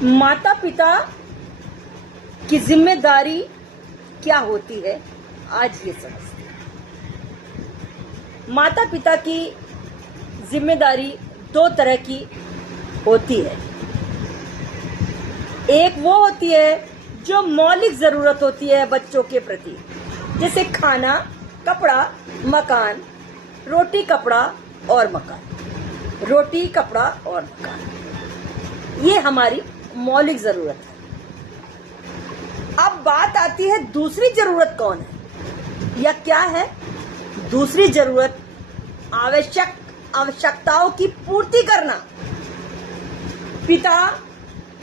माता पिता की जिम्मेदारी क्या होती है, आज ये समझते हैं। माता पिता की जिम्मेदारी दो तरह की होती है। एक वो होती है जो मौलिक जरूरत होती है बच्चों के प्रति, जैसे खाना, कपड़ा, मकान, रोटी कपड़ा और मकान, रोटी कपड़ा और मकान, ये हमारी मौलिक जरूरत है। अब बात आती है दूसरी जरूरत कौन है या क्या है। दूसरी जरूरत आवश्यकताओं की पूर्ति करना। पिता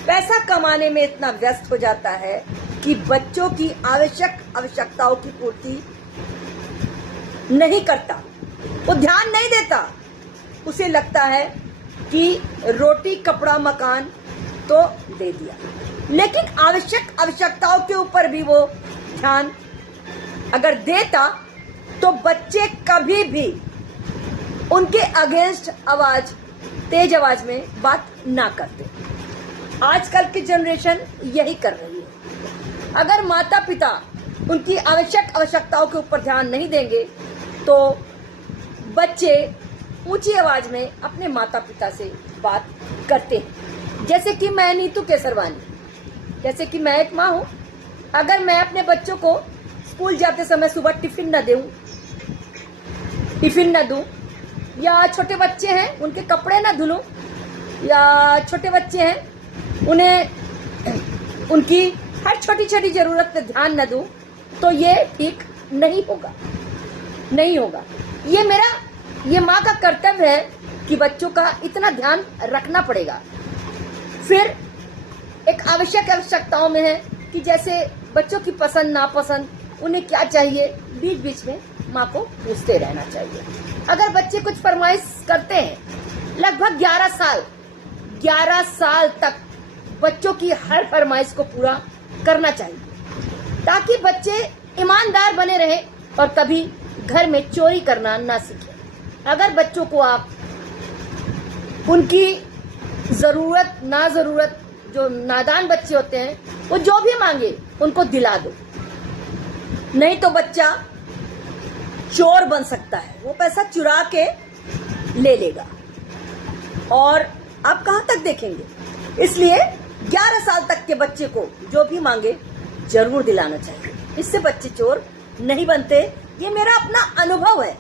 पैसा कमाने में इतना व्यस्त हो जाता है कि बच्चों की आवश्यकताओं की पूर्ति नहीं करता, वो ध्यान नहीं देता। उसे लगता है कि रोटी कपड़ा मकान तो दे दिया, लेकिन आवश्यकताओं के ऊपर भी वो ध्यान अगर देता तो बच्चे कभी भी उनके अगेंस्ट तेज आवाज में बात ना करते। आजकल की जनरेशन यही कर रही है। अगर माता पिता उनकी आवश्यकताओं के ऊपर ध्यान नहीं देंगे तो बच्चे ऊंची आवाज में अपने माता पिता से बात करते हैं। जैसे कि मैं नीतू केसरवानी, जैसे कि मैं एक माँ हूं, अगर मैं अपने बच्चों को स्कूल जाते समय सुबह टिफिन न दूं, या छोटे बच्चे हैं उनके कपड़े ना धुलूं, या छोटे बच्चे हैं उन्हें उनकी हर छोटी छोटी जरूरत पे ध्यान न दूं, तो ये ठीक नहीं होगा। ये माँ का कर्तव्य है कि बच्चों का इतना ध्यान रखना पड़ेगा। फिर एक आवश्यकताओं में है कि जैसे बच्चों की पसंद नापसंद, उन्हें क्या चाहिए, बीच बीच में माँ को पूछते रहना चाहिए। अगर बच्चे कुछ फरमाइश करते हैं, लगभग 11 साल तक बच्चों की हर फरमाइश को पूरा करना चाहिए, ताकि बच्चे ईमानदार बने रहे और कभी घर में चोरी करना ना सीखे। अगर बच्चों को आप उनकी जरूरत ना जरूरत, जो नादान बच्चे होते हैं, वो जो भी मांगे उनको दिला दो, नहीं तो बच्चा चोर बन सकता है, वो पैसा चुरा के ले लेगा और आप कहां तक देखेंगे। इसलिए 11 साल तक के बच्चे को जो भी मांगे जरूर दिलाना चाहिए, इससे बच्चे चोर नहीं बनते। ये मेरा अपना अनुभव है।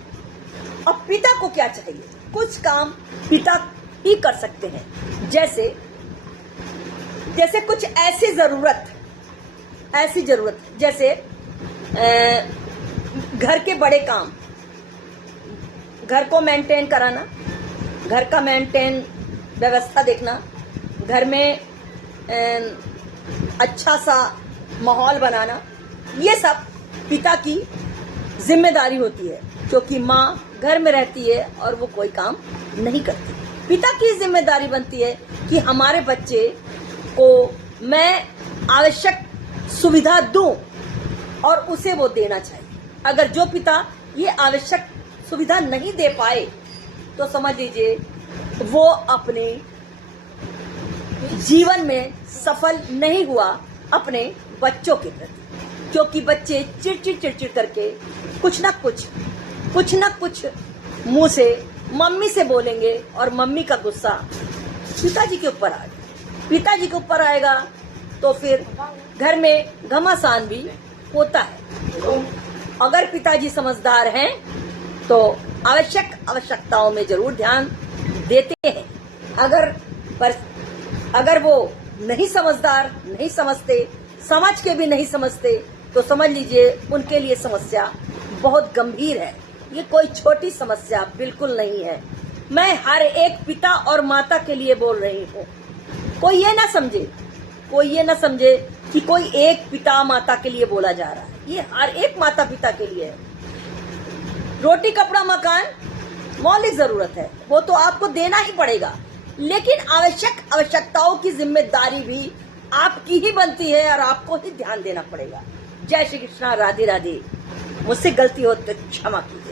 अब पिता को क्या चाहिए, कुछ काम पिता ही कर सकते हैं, जैसे कुछ ऐसी जरूरत जैसे घर के बड़े काम, घर को मेंटेन कराना, घर का व्यवस्था देखना, घर में अच्छा सा माहौल बनाना, ये सब पिता की जिम्मेदारी होती है, क्योंकि माँ घर में रहती है और वो कोई काम नहीं करती। पिता की जिम्मेदारी बनती है कि हमारे बच्चे को मैं आवश्यक सुविधा दूं और उसे वो देना चाहिए। अगर जो पिता ये आवश्यक सुविधा नहीं दे पाए तो समझ लीजिए वो अपने जीवन में सफल नहीं हुआ अपने बच्चों के प्रति, क्योंकि बच्चे चिड़चिड़ करके कुछ ना कुछ मुंह से मम्मी से बोलेंगे और मम्मी का गुस्सा पिताजी के ऊपर आएगा तो फिर घर में घमासान भी होता है। अगर पिताजी समझदार हैं तो आवश्यकताओं में जरूर ध्यान देते हैं। अगर वो नहीं समझदार, नहीं समझते, समझ के भी नहीं समझते, तो समझ लीजिए उनके लिए समस्या बहुत गंभीर है। ये कोई छोटी समस्या बिल्कुल नहीं है। मैं हर एक पिता और माता के लिए बोल रही हूँ। कोई ये ना समझे कि कोई एक पिता माता के लिए बोला जा रहा है, ये हर एक माता पिता के लिए है। रोटी कपड़ा मकान मौलिक जरूरत है, वो तो आपको देना ही पड़ेगा, लेकिन आवश्यकताओं की जिम्मेदारी भी आपकी ही बनती है और आपको ही ध्यान देना पड़ेगा। जय श्री कृष्णा, राधे राधे। मुझसे गलती हो तो क्षमा कीजिए।